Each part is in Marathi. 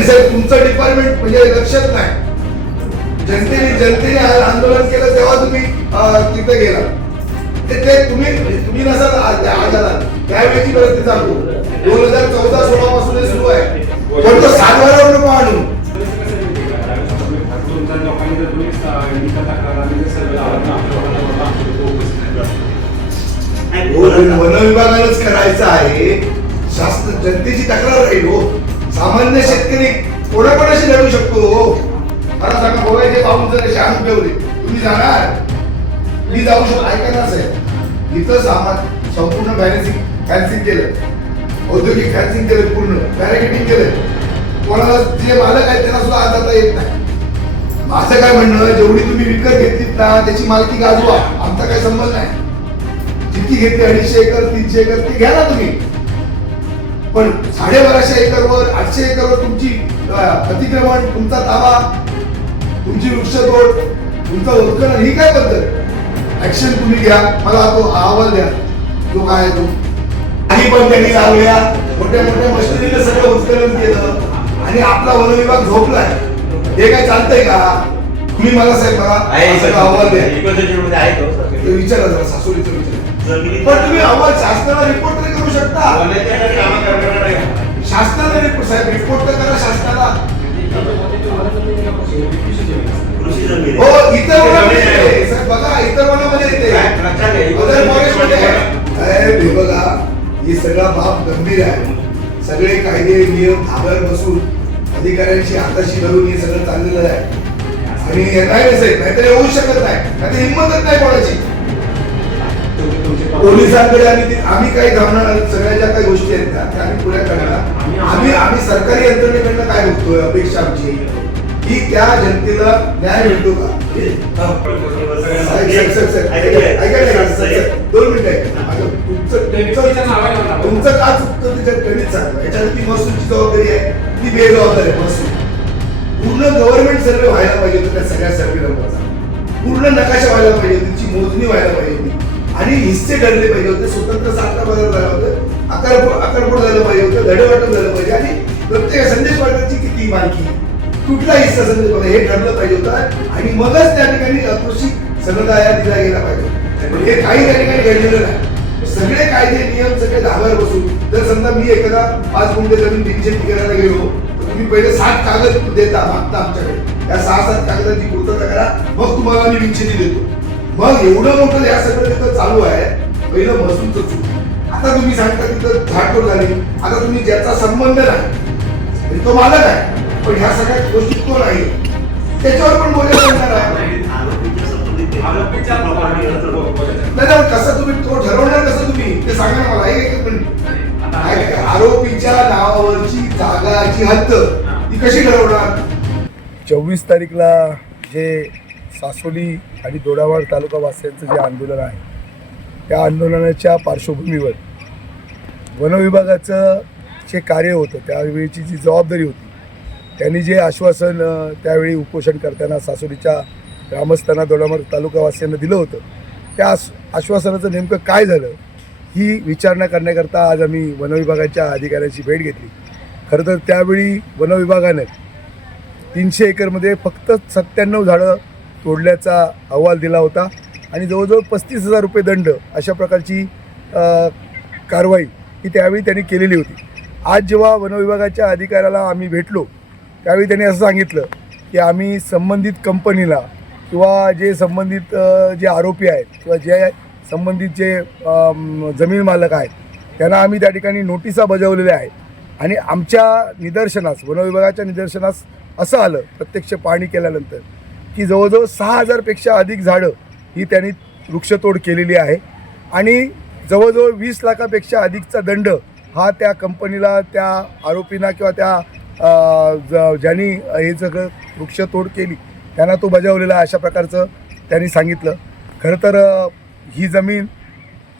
आणि साहेब तुमचं डिपार्टमेंट म्हणजे लक्षात नाही. जनतेने जनतेने आंदोलन केलं तेव्हा तुम्ही तिथे गेला. ते तुम्ही तुम्ही नसाल आज आलात. त्यावेळेची परिस्थिती सांगू. दोन हजार चौदा सोळा पासून हे सुरू आहे. पण तो सातबारावर नको आणू. वन विभागानंच करायचं आहे. शास्त्र जनतेची तक्रार राहील हो. सामान्य शेतकरी कोणाकोणाशी लढू शकतो? हो मला सांगा गोव्याचे पाऊस जर शांत ठेवले तुम्ही जाणार? मी जाऊ शकतो. ऐका साहेब. इथं सामान संपूर्ण बॅलेन्सिंग फॅन्सिंग केलं. औद्योगिक फॅन्सिंग केलं पूर्ण. बॅरिकेटिंग केलं. कोणाला जे मालक आहेत त्यांना सुद्धा आज जाता येत नाही. माझं काय म्हणणं जेवढी तुम्ही विकत घेतलीत ना त्याची मालकी गाजवा. आमचा काही संबंध नाही. किती घेतली अडीचशे एकर तीनशे एकर ते घ्या ना तुम्ही. पण साडेबाराशे एकरवर आठशे एकरवर तुमची अतिक्रमण तुमचा ताबा तुमची वृक्षतोड तुमचं उत्खनन ही काय पद्धत? ऍक्शन तुम्ही घ्या. मला तो अहवाल द्या. तो काय तो. काही पण त्यांनी लावल्या मोठ्या मोठ्या मशिनरीने सगळं उत्खनन केलं आणि आपला वन विभाग झोपलाय. हे काय चालतंय का? तुम्ही मला साहेब मला अहवाल द्या. ते विचारा जरा सासूरीचं विचारा. पण तुम्ही अहवाल शासनाला रिपोर्ट तरी करू शकता. शासनाला रिपोर्ट साहेब रिपोर्ट तर करा शासनाला. हो इतर साहेब बघा इतर वनामध्ये येते अदर हे बघा ही सगळा बाब गंभीर आहे. सगळे कायदे नियम धाब्यावर बसून अधिकाऱ्यांची हाताशी धरून हे सगळं चाललेलं आहे. आणि हे नाही साहेब नाहीतर येऊ शकत नाही. हिंमतच नाही कोणाची. पोलिसांकडे आणि ते- आम्ही काही धावणार सगळ्या ज्या काही गोष्टी आहेत त्या त्या आम्ही पुऱ्या करणार. आम्ही आम्ही सरकारी यंत्रणेकडनं काय बघतोय? अपेक्षा आमची. की त्या जनतेला न्याय मिळतो का? दोन मिनिटं तुमचं तुमचं का चुकतं त्याच्यात गणित सांगा याच्यावरती महसूलची जबाबदारी आहे. ती बेजबाबदार आहे महसूल. पूर्ण गव्हर्नमेंट सर्वे व्हायला पाहिजे होतं त्या सगळ्या सर्वे नंबरचा पूर्ण नकाशा व्हायला पाहिजे त्याची मोजणी व्हायला पाहिजे होती. आणि हिस्से ठरले पाहिजे होते स्वतंत्र साधना बदल झाला होतं आकार आकारपोट झालं पाहिजे होतं धडेवाटप झालं पाहिजे. आणि प्रत्येक संदेश वाटण्याची किती मालकी कुठला हिस्सा संदेश वाटप हे ठरलं पाहिजे होतं. आणि मगच त्या ठिकाणी अकृषिक सनदाया दिला गेला पाहिजे पण हे काही त्या ठिकाणी घडलेलं नाही. सगळे कायदे नियम सगळे धाब्यावर बसून जर समजा मी एखादा पाच गुंठे जमीन तीनशे करायला गेलो तर तुम्ही पहिले सात कागद देता मागता आमच्याकडे. त्या सहा सात कागदांची पूर्तता करा. मग तुम्हाला मी विच्छेदी देतो. मग एवढं मोठं या सगळं तिथं चालू आहे पहिलं महसूलचं चूक. आता तुम्ही सांगता तिथं झाडतोड झाली. आता तुम्ही ज्याचा संबंध नाही तो मालक आहे पण ह्या सगळ्या गोष्टी तो नाही. त्याच्यावर पण आहे. नाही नाही, कसं तुम्ही तो ठरवणार कसं तुम्ही? ते सांगा ना मला एक मिनिट. आरोपीच्या नावावरची जागाची हद्द ती कशी ठरवणार? चोवीस तारीखला जे सासोली आणि दोडावाड तालुका वासियांचं जे आंदोलन आहे त्या आंदोलनाच्या पार्श्वभूमीवर वनविभागाचं जे कार्य होतं त्यावेळीची जी जबाबदारी होती त्यांनी जे आश्वासन त्यावेळी उपोषण करताना सासोलीच्या ग्रामस्थांना दोडामार्ग तालुकावासियांना दिलं होतं त्या आश्वासनाचं नेमकं काय झालं ही विचारणा करण्याकरता आज आम्ही वनविभागाच्या अधिकाऱ्यांची भेट घेतली. खरं तर त्यावेळी वनविभागानं तीनशे एकरमध्ये फक्त सत्त्याण्णव झाडं तोडल्याचा अहवाल दिला होता. आणि जवळजवळ पस्तीस हजार रुपये दंड अशा प्रकारची कारवाई ही त्यावेळी त्यांनी केलेली होती. आज जेव्हा वनविभागाच्या अधिकाऱ्याला आम्ही भेटलो त्यावेळी त्यांनी असं सांगितलं की आम्ही संबंधित कंपनीला किंवा जे संबंधित जे आरोपी आहेत किंवा जे संबंधित जे जमीन मालक आहेत त्यांना आम्ही त्या ठिकाणी नोटिसा बजावलेल्या आहेत. आणि आमच्या निदर्शनास वनविभागाच्या निदर्शनास असं आलं प्रत्यक्ष पाहणी केल्यानंतर. की जवळजवळ सहा हजारपेक्षा अधिक झाडं ही त्यांनी वृक्षतोड केलेली आहे. आणि जवळजवळ वीस लाखापेक्षा अधिकचा दंड हा त्या कंपनीला त्या आरोपींना किंवा त्या ज- ज्यांनी हे सगळं वृक्षतोड केली त्यांना तो बजावलेला अशा प्रकारचं त्यांनी सांगितलं. खरं तर ही जमीन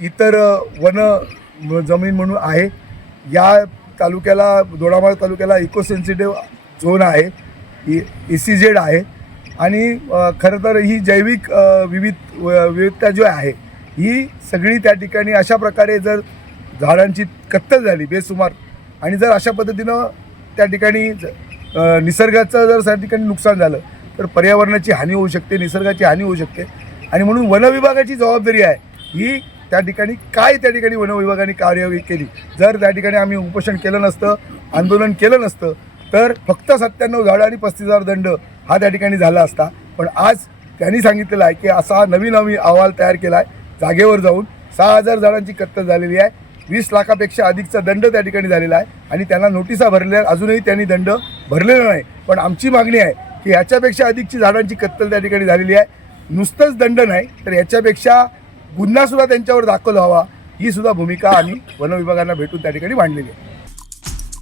इतर वन जमीन म्हणून आहे. या तालुक्याला दोडामाळ तालुक्याला इको सेन्सिटिव्ह झोन आहे. ई सी जेड आहे. आणि खरं तर ही जैविक विविध व- विविधता जी आहे ही सगळी त्या ठिकाणी अशा प्रकारे जर झाडांची कत्तल झाली बेसुमार आणि जर अशा पद्धतीनं त्या ठिकाणी ज- निसर्गाचं जर त्या ठिकाणी नुकसान झालं तर पर्यावरणाची हानी होऊ शकते निसर्गाची हानी होऊ शकते. आणि म्हणून वनविभागाची जबाबदारी आहे ही त्या ठिकाणी काय त्या ठिकाणी वनविभागाने कार्यवाही केली? जर त्या ठिकाणी आम्ही उपोषण केलं नसतं आंदोलन केलं नसतं तर फक्त सत्त्याण्णव झाडं आणि पस्तीस हजार दंड हा त्या ठिकाणी झाला असता. पण आज त्यांनी सांगितलेलं आहे की असा नवीन आम्ही अहवाल तयार केला आहे जागेवर जाऊन सहा हजार झाडांची कत्तल झालेली आहे. वीस लाखापेक्षा अधिकचा दंड त्या ठिकाणी झालेला आहे. आणि त्यांना नोटिसा भरलेल्या अजूनही त्यांनी दंड भरलेला नाही. पण आमची मागणी आहे की याच्यापेक्षा अधिकची झाडांची कत्तल त्या ठिकाणी झालेली आहे. नुसतंच दंड नाही तर याच्यापेक्षा गुन्हासुद्धा त्यांच्यावर दाखल व्हावा. ही सुद्धा भूमिका आम्ही वन विभागांना भेटून त्या ठिकाणी मांडलेली आहे.